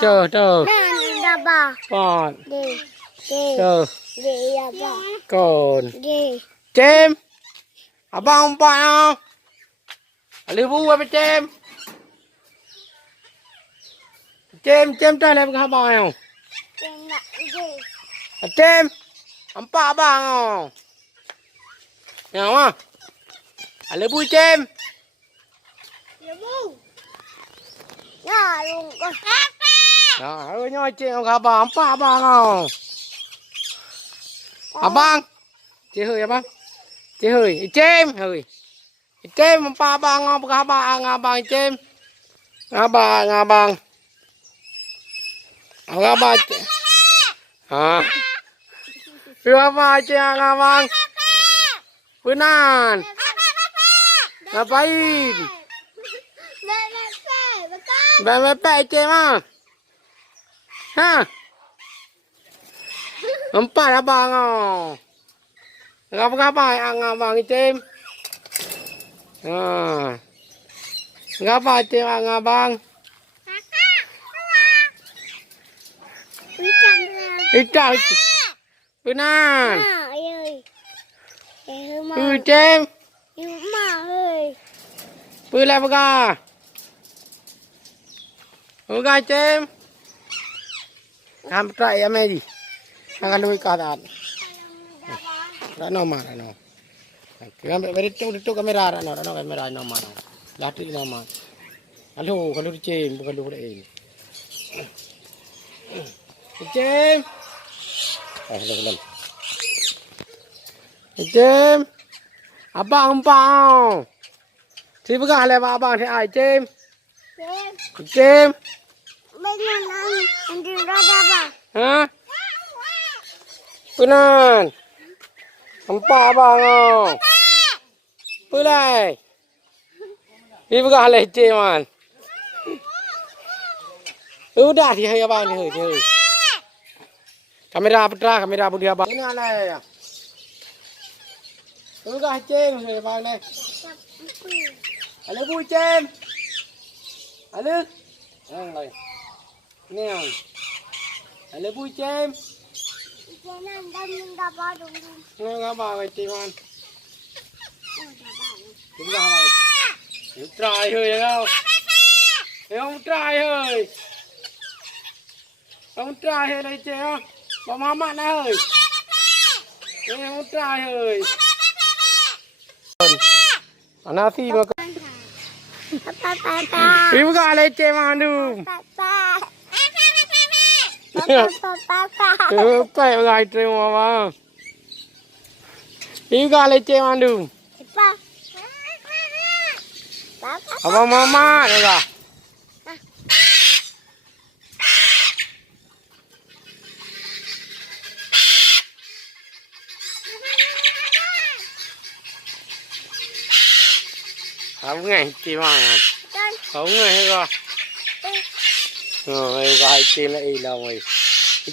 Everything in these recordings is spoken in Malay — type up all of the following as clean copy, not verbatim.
Chờ Con Chờ Con Chim Abang umpan không Liu bu apa Chim Chim try lên abang không Chim Empat abang không Nào á Liu bu Chim Đó, nhoi chim abang empat abang không Abang Chị hơi abang Chị hơi Chim hơi Chim empat abang không abang Chim abang abang hả Chim abang Benar Ngapain Bebek Chim ah Ha Empat abang oh Ngapa abang Chim Ngapa Chim abang Ikan Benar Chim Lai Baga Chim Ham try em gì Ang lui ka dat Rano man ano Gambar dito kamera rano kamera no man Lati no man Halo kalau Chim bukan lu ini Chim Hello Chim Abang umpang Thì bữa gà lại abang thì ai Chim Chim Hả Benar Empat abang oh Pulai Thì bữa gà lại Chim man Udah thì hơi abang thì hơi Kamera putra kamera budi abang ini alai ya Udah Chim hơi abang này Halo bu Chim Halo rồi nè Halo bu Chim Nè ngapa vậy Chim man Chúng ta này Hiểu trai hơi không Hiểu không trai hơi Không trai hơi đây chị không Bà má mặn này hơi Không trai hơi Nó thì mà Ibu kau alai Chim mandu. Baik bagai terima bang. Ibu kau alai Chim mandu. Abang mama juga. Không ngày Chim à không ngày hết rồi gọi Chim lại lòng rồi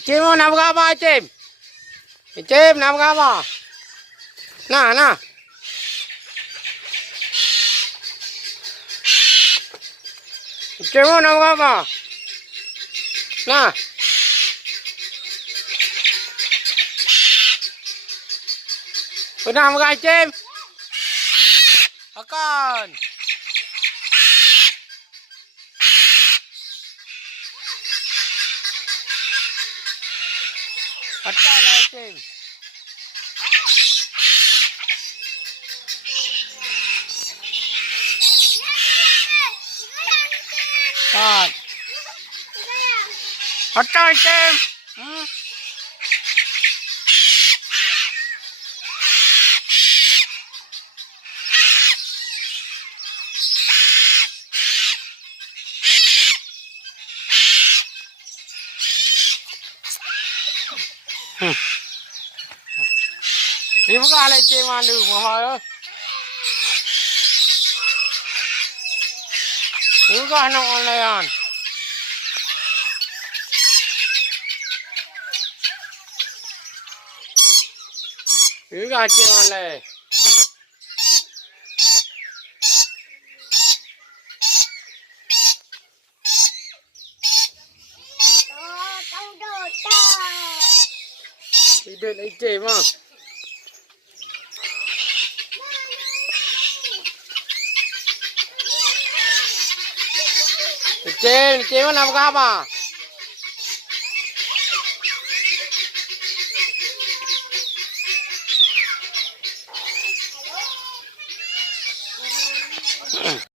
Chim mà nằm ga ba Chim nằm ga ba nè Chim mà nằm ga ba nè nằm ga Chim con Patah lah Chim Patah Chim Ibu kau alai Chim mandu mahal. Ibu kau nak online. Ibu kau Chim online. Hidup Jem ah. Jem mana buka apa?